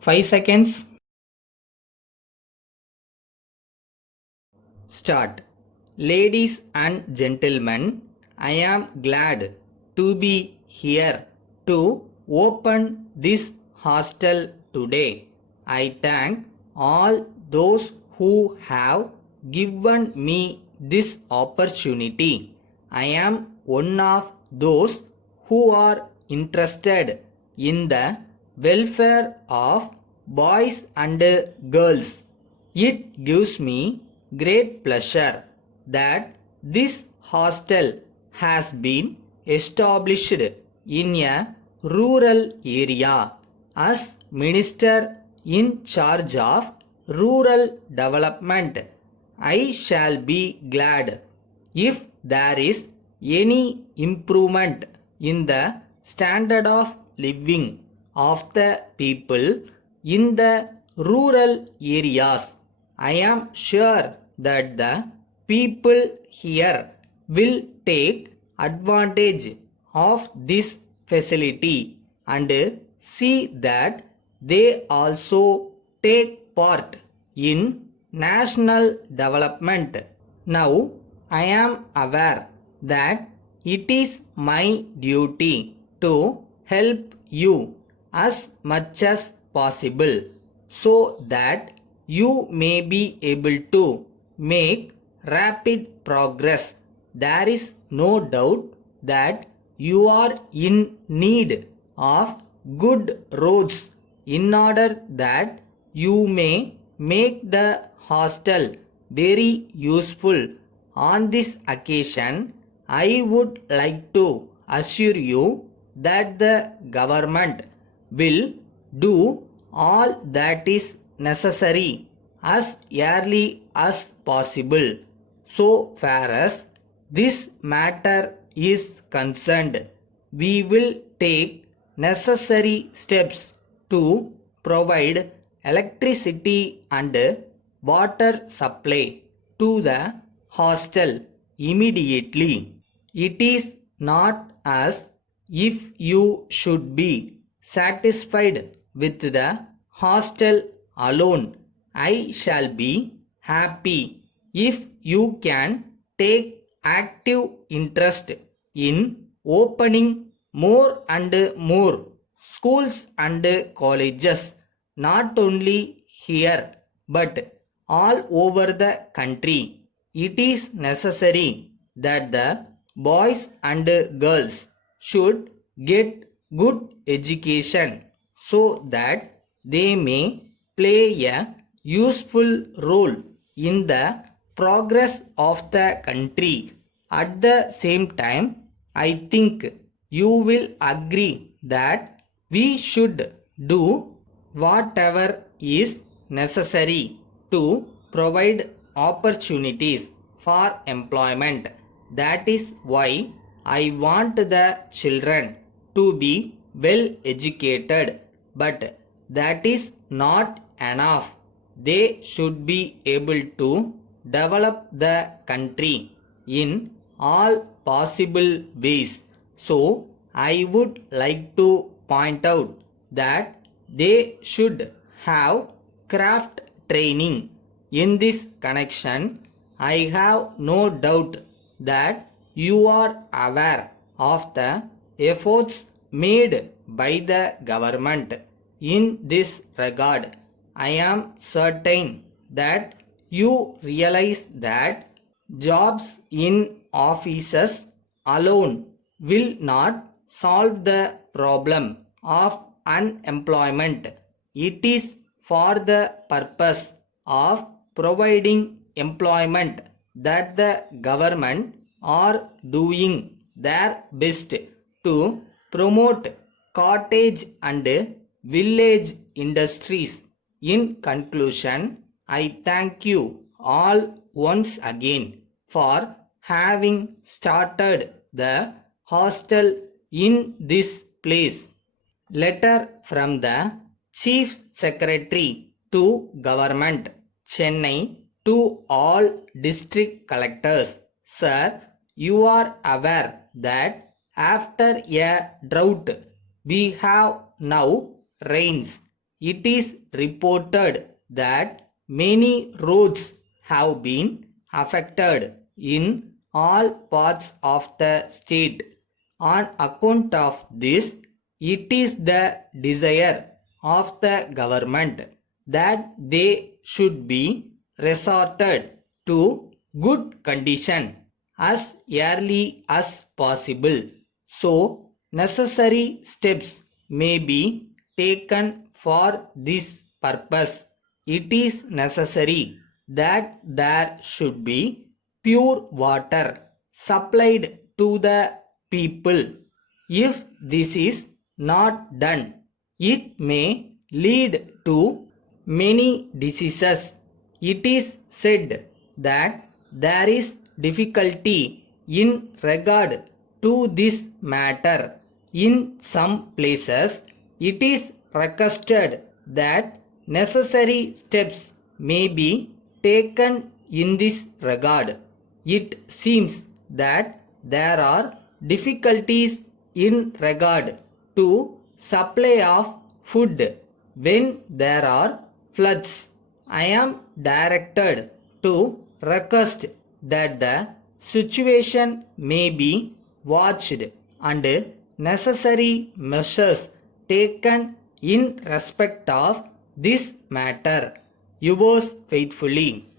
5 seconds. Start. Ladies and gentlemen, I am glad to be here to open this hostel today. I thank all those who have given me this opportunity. I am one of those who are interested in the welfare of boys and girls. It gives me great pleasure that this hostel has been established in a rural area. As Minister in charge of rural development, I shall be glad if there is any improvement in the standard of living of the people in the rural areas. I am sure that the people here will take advantage of this facility and see that they also take part in national development. Now I am aware that it is my duty to help you as much as possible so that you may be able to make rapid progress. There is no doubt that you are in need of good roads in order that you may make the hostel very useful. On this occasion, I would like to assure you that the government will do all that is necessary as early as possible. So far as this matter is concerned, we will take necessary steps to provide electricity and water supply to the hostel immediately. It is not as if you should be satisfied with the hostel alone. I shall be happy if you can take active interest in opening more and more schools and colleges, not only here but all over the country. It is necessary that the boys and girls should get good education so that they may play a useful role in the progress of the country. At the same time, I think you will agree that we should do whatever is necessary to provide opportunities for employment. That is why I want the children to be well educated, but that is not enough. They should be able to develop the country in all possible ways. So, I would like to point out that they should have craft training. In this connection, I have no doubt that you are aware of the efforts made by the government in this regard. I am certain that you realize that jobs in offices alone will not solve the problem of unemployment. It is for the purpose of providing employment that the government are doing their best to promote cottage and village industries. In conclusion, I thank you all once again for having started the hostel in this place. Letter from the Chief Secretary to Government, Chennai, to all district collectors. Sir, you are aware that after a drought we have now rains. it is reported that many roads have been affected in all parts of the state. On account of this, it is the desire of the government that they should be resorted to good condition as early as possible. So, necessary steps may be taken for this purpose. It is necessary that there should be pure water supplied to the people. If this is not done, it may lead to many diseases. It is said that there is difficulty in regard to this matter. In some places, it is requested that necessary steps may be taken in this regard. It seems that there are difficulties in regard to supply of food when there are floods. I am directed to request that the situation may be watched and necessary measures taken in respect of this matter. Yours faithfully.